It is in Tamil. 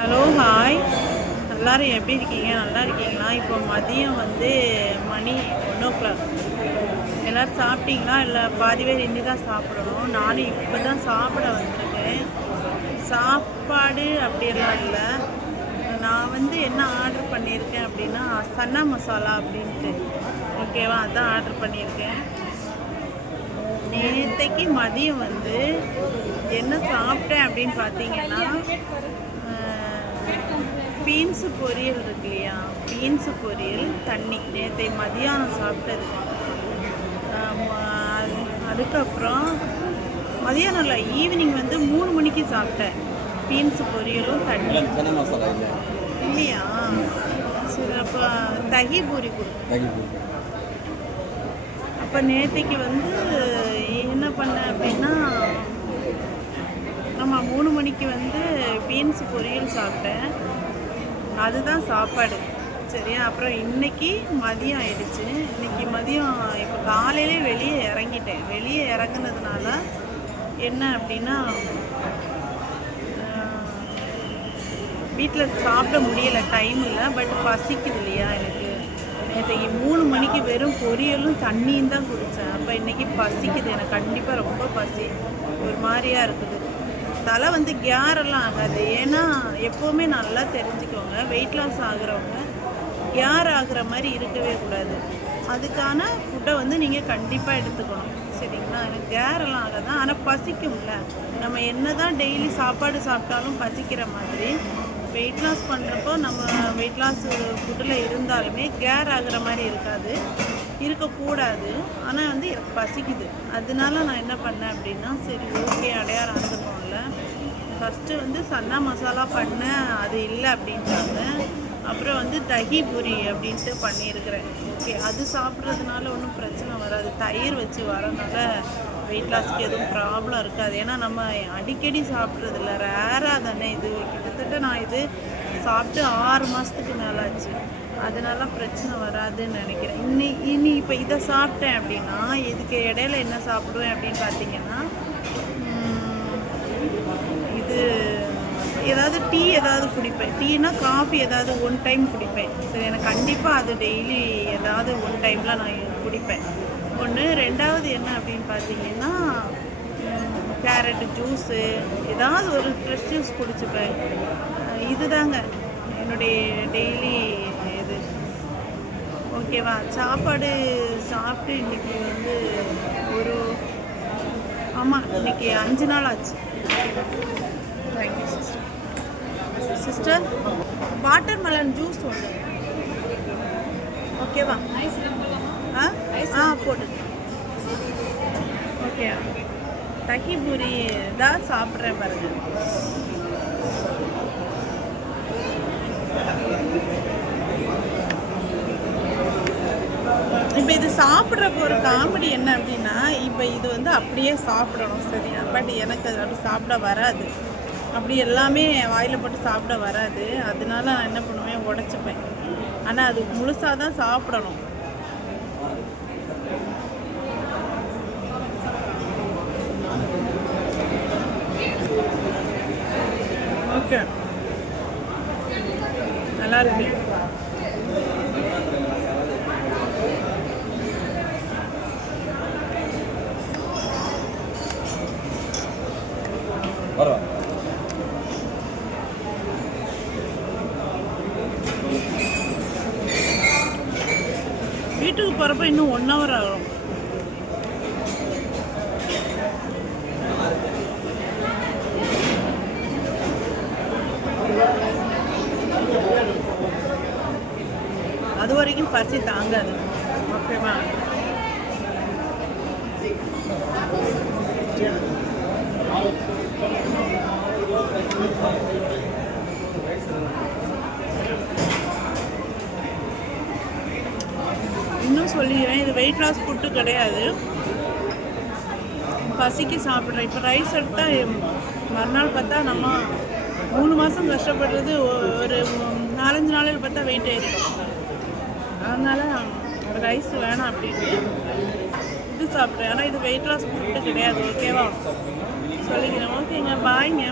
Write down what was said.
ஹலோ ஹாய், எல்லோரும் எப்படி இருக்கீங்க? நல்லா இருக்கீங்களா? இப்போ மதியம் மணி 1:00. எல்லோரும் சாப்பிட்டீங்களா? இல்லை பாதி பேர் இனி தான் சாப்பிடணும். நானும் இப்போ தான் சாப்பிட வந்திருக்கேன். சாப்பாடு அப்படியெல்லாம் இல்லை. நான் என்ன ஆர்டர் பண்ணியிருக்கேன் அப்படின்னா சன்னா மசாலா அப்படின்ட்டு. ஓகேவா? அதான் ஆர்டர் பண்ணியிருக்கேன். நேற்றைக்கு மதியம் என்ன சாப்பிட்டேன் அப்படின்னு பார்த்தீங்கன்னா, பீன்ஸு பொரியல் இருக்கு இல்லையா, பீன்ஸு பொரியல் தண்ணி நேற்றை மதியானம் சாப்பிட்டது. அதுக்கப்புறம் மதியானம் இல்லை, ஈவினிங் 3 மணிக்கு சாப்பிட்டேன். பீன்ஸு பொரியலும் தண்ணி இல்லையா. சரி, அப்போ தகி பூரி கொடு. அப்போ நேற்றைக்கு என்ன பண்ணேன் அப்படின்னா, ஆமாம் 3 மணிக்கு பீன்ஸு பொரியல் சாப்பிட்டேன். அதுதான் சாப்பாடு. சரியா? அப்புறம் இன்றைக்கி மதியம் ஆயிடுச்சு. இன்றைக்கி மதியம் இப்போ காலையிலே வெளியே இறங்கிட்டேன். வெளியே இறங்குனதுனால என்ன அப்படின்னா, வீட்டில் சாப்பிட முடியலை, டைம் இல்லை. பட் பசிக்குது இல்லையா எனக்கு. நேற்றைக்கு 3 மணிக்கு வெறும் பொரியலும் தண்ணியும் தான் குடித்தேன். அப்போ இன்றைக்கி பசிக்குது எனக்கு, கண்டிப்பாக ரொம்ப பசி. ஒரு மாதிரியாக இருக்குது. தலை கேரெல்லாம் ஆகாது. ஏன்னா எப்போவுமே நல்லா தெரிஞ்சுக்கோங்க, வெயிட் லாஸ் ஆகுறவங்க கேர் ஆகுற மாதிரி இருக்கவே கூடாது. அதுக்கான ஃபுட்டை நீங்கள் கண்டிப்பாக எடுத்துக்கணும். சரிங்களா? எனக்கு கேரெல்லாம் ஆகாது, ஆனால் பசிக்கும்ல. நம்ம என்ன தான் டெய்லி சாப்பாடு சாப்பிட்டாலும் பசிக்கிற மாதிரி வெயிட் லாஸ் பண்ணுறப்போ நம்ம வெயிட் லாஸ் ஃபுட்டில் இருந்தாலுமே கேர் ஆகுற மாதிரி இருக்கக்கூடாது. ஆனால் எனக்கு பசிக்குது. அதனால நான் என்ன பண்ணேன் அப்படின்னா, சரி ஓகே அடையார் ஆந்துட்டோம்ல, ஃபஸ்ட்டு சன்னா மசாலா பண்ணேன், அது இல்லை அப்படின்ட்டாங்க. அப்புறம் தகி பூரி அப்படின்ட்டு பண்ணியிருக்கிறேன். ஓகே, அது சாப்பிட்றதுனால ஒன்றும் பிரச்சனை வராது. தயிர் வச்சு வரனால வெயிட் லாஸ்க்கு எதுவும் ப்ராப்ளம் இருக்காது. ஏன்னா நம்ம அடிக்கடி சாப்பிட்றதில்ல, ரேராக தானே இது. கிட்டத்தட்ட நான் இது சாப்பிட்டு 6 மாதத்துக்கு மேலே ஆச்சு. அதனால பிரச்சனை வராதுன்னு நினைக்கிறேன். இனி இப்போ இதை சாப்பிட்டேன் அப்படின்னா, இதுக்கு இடையில என்ன சாப்பிடுவேன் அப்படின்னு பார்த்தீங்கன்னா, இது ஏதாவது டீ ஏதாவது குடிப்பேன். டீனா காஃபி ஏதாவது 1 டைம் குடிப்பேன். சரி, எனக்கு கண்டிப்பாக அது டெய்லி ஏதாவது 1 டைமில் நான் குடிப்பேன். ஒன்று. ரெண்டாவது என்ன அப்படின்னு பார்த்தீங்கன்னா, கேரட்டு ஜூஸு ஏதாவது ஒரு ஃப்ரெஷ் ஜூஸ் குடிச்சுப்பேன். இதுதாங்க என்னுடைய டெய்லி இது. ஓகேவா? சாப்பாடு சாப்பிட்டு இன்றைக்கி ஒரு ஆமாம் இன்றைக்கி 5 நாள் ஆச்சு. Thank you sister. Water melon juice ஒன்று ஓகேவா? போட்டு ஓகே. தகி பூரி தான் சாப்பிட்றேன் பாருங்க. இப்போ இது சாப்பிட்றப்போ ஒரு காமெடி என்ன அப்படின்னா, இப்போ இது அப்படியே சாப்பிடணும், சரியா? பட் எனக்கு அது அப்படி சாப்பிட வராது. அப்படி எல்லாமே வாயில் போட்டு சாப்பிட வராது. அதனால நான் என்ன பண்ணுவேன், உடச்சிப்பேன். ஆனால் அது முழுசாக தான் சாப்பிடணும். ஓகே, நல்லா இருக்கு. வீட்டுக்கு போகிறப்ப இன்னும் 1 hour ஆகும். அது வரைக்கும் பசி தாங்காது. ஓகேவா? இன்னும் சொல்லிடுறேன், இது வெயிட் லாஸ் ஃபுட்டு கிடையாது. பசிக்கு சாப்பிட்றேன். இப்போ ரைஸ் எடுத்தால் மறுநாள் பார்த்தா நம்ம 3 மாதம் கஷ்டப்படுறது ஒரு 4-5 நாளையில் பார்த்தா வெயிட் ஆகிடும். அதனால் ரைஸ் வேணாம் அப்படின்ட்டு இது சாப்பிட்றேன். ஆனால் இது வெயிட் லாஸ் ஃபுட்டு கிடையாது. ஓகேவா? சொல்லிக்கிறேன். ஓகேங்க, பாய்ங்க.